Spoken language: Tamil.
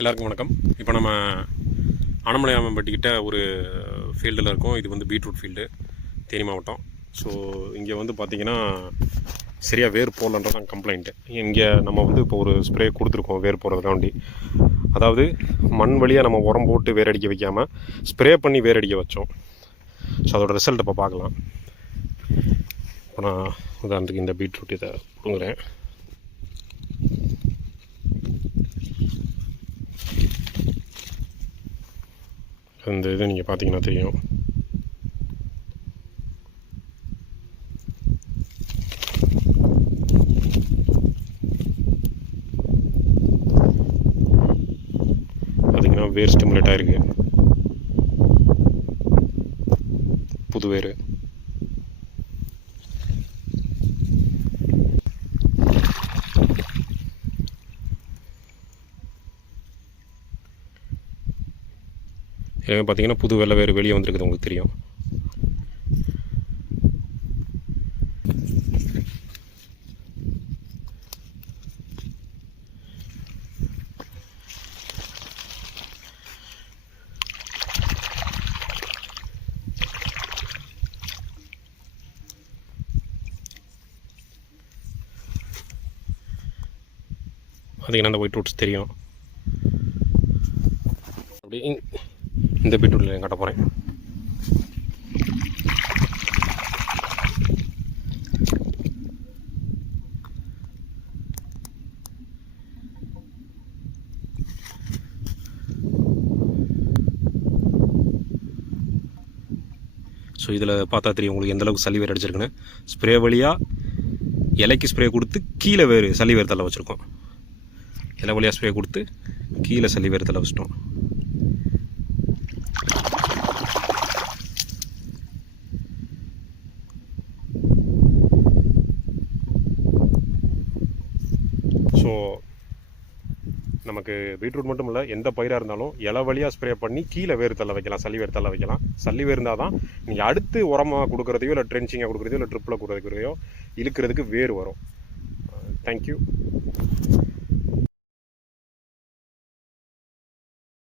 எல்லாருக்கும் வணக்கம். இப்போ நம்ம அனமலையாமம்பட்டிக்கிட்ட ஒரு ஃபீல்டில் இருக்கோம். இது வந்து பீட்ரூட் ஃபீல்டு தேனி மாவட்டம். ஸோ இங்கே வந்து பார்த்தீங்கன்னா சரியாக வேர் போடலன்றதான் கம்ப்ளைண்ட்டு இங்கே நம்ம வந்து இப்போ ஒரு ஸ்ப்ரே கொடுத்துருக்கோம் வேர் போடுறதுக்காண்டி. அதாவது மண் வழியாக நம்ம உரம் போட்டு வேர் அடிக்க வைக்காமல் ஸ்ப்ரே பண்ணி வேர் அடிக்க வச்சோம். ஸோ அதோடய ரிசல்ட் இப்போ பார்க்கலாம் இப்போ நான் உதாரணத்துக்கு இந்த பீட்ரூட் இதை கொடுங்குறேன் அந்த இது நீங்கள் பார்த்தீங்கன்னா தெரியும். பார்த்தீங்கன்னா வேர் ஸ்டிமுலேட் ஆயிருக்கு. புது வேறு எனவே பார்த்தீங்கன்னா புது வெள்ளை வேறு வெளியே வந்திருக்குது உங்களுக்கு தெரியும். பார்த்தீங்கன்னா அந்த ஒயிட் ரூட்ஸ் தெரியும். அப்படியே இந்த பீட்ரூட்டில் கட்ட போகிறேன் ஸோ இதில் பார்த்தா தெரியும் உங்களுக்கு எந்த அளவுக்கு சளி வேர் அடிச்சிருக்குன்னு. ஸ்ப்ரே வழியாக இலைக்கு ஸ்ப்ரே கொடுத்து கீழே வேறு சளி வேறு தலை வச்சுருக்கோம். இலை வழியாக ஸ்ப்ரே கொடுத்து கீழே சளி வேறு தலை வச்சிட்டோம். ஸோ நமக்கு பீட்ரூட் மட்டும் இல்லை எந்த பயிராக இருந்தாலும் இலை வழியாக ஸ்ப்ரே பண்ணி கீழே வேறு தள்ள வைக்கலாம் சளி வேறு தள்ள வைக்கலாம். சளி வேறு இருந்தால் தான் நீங்கள் அடுத்து உரமாக கொடுக்குறதையோ இல்லை ட்ரென்ச்சிங்காக கொடுக்குறதையோ இல்லை ட்ரிப்பில் கொடுக்குறதையோ இழுக்கிறதுக்கு வேர் வரும். தேங்க்யூ